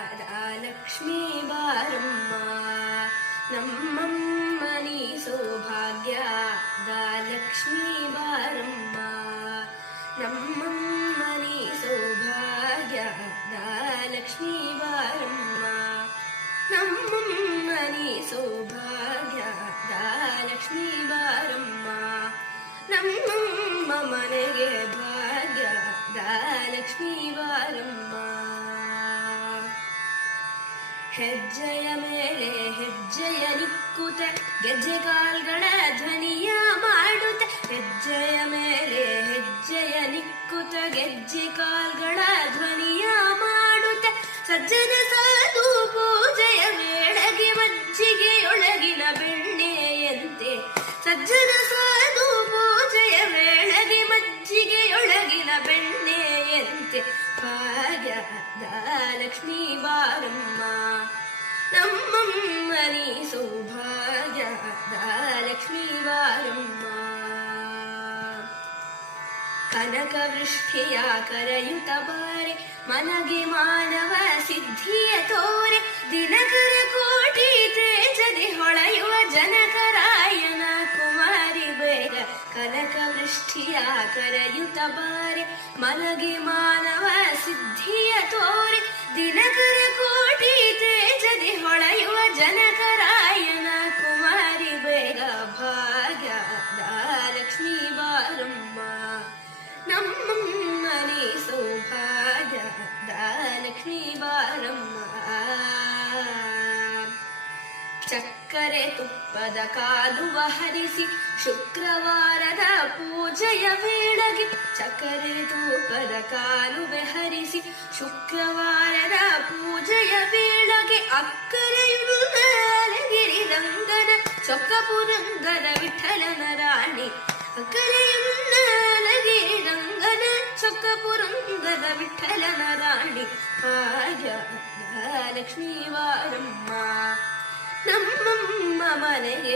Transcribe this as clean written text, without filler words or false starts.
ಲಕ್ಷ್ಮೀ ಬಾರಮ್ಮ ನಮ್ಮಮ್ಮ ನೀ ಸೌಭಾಗ್ಯದ ಲಕ್ಷ್ಮೀ ಬಾರಮ್ಮ ನಮ್ಮಮ್ಮ ನೀ ಸೌಭಾಗ್ಯದ ಲಕ್ಷ್ಮೀ ಬಾರಮ್ಮ ನಮ್ಮಮ್ಮ ನೀ ಸೌಭಾಗ್ಯದ ಲಕ್ಷ್ಮೀ ಬಾರಮ್ಮ ನಮ್ಮಮ್ಮ ಮನೆಗೆ ಭಾಗ್ಯದ ಲಕ್ಷ್ಮೀ ಬಾರಮ್ಮ ಹೆಜ್ಜೆಯ ಮೇಲೆ ಹೆಜ್ಜೆಯ ನಿಕ್ಕುತ್ತ ಗೆಜ್ಜೆ ಕಾಲ್ಗಳ ಧ್ವನಿಯ ಮಾಡುತ್ತ ಹೆಜ್ಜೆಯ ಮೇಲೆ ಹೆಜ್ಜೆಯ ನಿಕ್ಕುತ್ತ ಗೆಜ್ಜೆ ಕಾಲ್ಗಳ ಧ್ವನಿಯ ಮಾಡುತ್ತ ಸಜ್ಜನ ಸಾಧು ಪೂಜೆಯ ವೇಳೆಗೆ ಮಜ್ಜಿಗೆಯೊಳಗಿನ ಬೆಣ್ಣೆಯಂತೆ ಸಜ್ಜನ ಸಾಧು ಪೂಜೆಯ ವೇಳೆಗೆ ಮಜ್ಜಿಗೆಯೊಳಗಿನ ಬೆಣ್ಣೆಯಂತೆ ಭಾಗ್ಯದ ಲಕ್ಷ್ಮೀ ಬಾರಮ್ಮ ನಮ್ಮಮ್ಮ ನೀ ಸೌಭಾಗ್ಯದ ಲಕ್ಷ್ಮೀ ಬಾರಮ್ಮ ಕನಕ ವೃಷ್ಟಿಯ ಕರೆಯುತ್ತ ಬಾರೆ ಮನಗೆ ಮಾನವ ಸಿದ್ಧಿಯ ತೋರೆ ದಿನಕರ ಕೋಟಿ ತೇಜದೆ ಹೊಳೆಯುವ ಜನಕರಾಯನ ಕುಮಾರಿ ಬೇಗ ಕನಕ ವೃಷ್ಟಿಯ ಕರೆಯುತ್ತ ಬಾರೆ ಮನಗೆ ಮಾನವ ಸಿದ್ಧಿಯ ತೋರೆ ದಿನಕರ ಕೋಟಿ ತೇಜದೆ ಹೊಳೆಯುವ ಜನಕರಾಯನ ಕುಮಾರಿ ಬೇಗ ಭಾಗ್ಯದ ಲಕ್ಷ್ಮೀ ಬಾರಮ್ಮ ನಮ್ಮಮ್ಮ ನೀ ಸೌಭಾಗ್ಯದ ಲಕ್ಷ್ಮೀ ಬಾರಮ್ಮ ಚಕ್ಕರೆ ತುಪ್ಪದ ಕಾಲುವ ಹರಿಸಿ ಶುಕ್ರವಾರದ ಪೂಜೆಯ ವೇಳೆಗೆ ಚಕ್ಕರೆ ತುಪ್ಪದ ಕಾಲುವೆ ಹರಿಸಿ ಶುಕ್ರವಾರದ ಪೂಜೆಯ ವೇಳೆಗೆ ಅಕ್ಕರೆಯುಳ್ಳಗಿರಿ ರಂಗನ ಚೊಕ್ಕ ಪುರಂಗದ ವಿಠಲನ ರಾಣಿ ಅಕ್ಕರೆಯುಳ್ಳಗಿರಿ ರಂಗನ ಚೊಕ್ಕ ಪುರಂಗದ ವಿಠಲನ ರಾಣಿ ಭಾಗ್ಯದ ಲಕ್ಷ್ಮೀ ಬಾರಮ್ಮ ನಮ್ಮಮ್ಮ ಮನೆಗೆ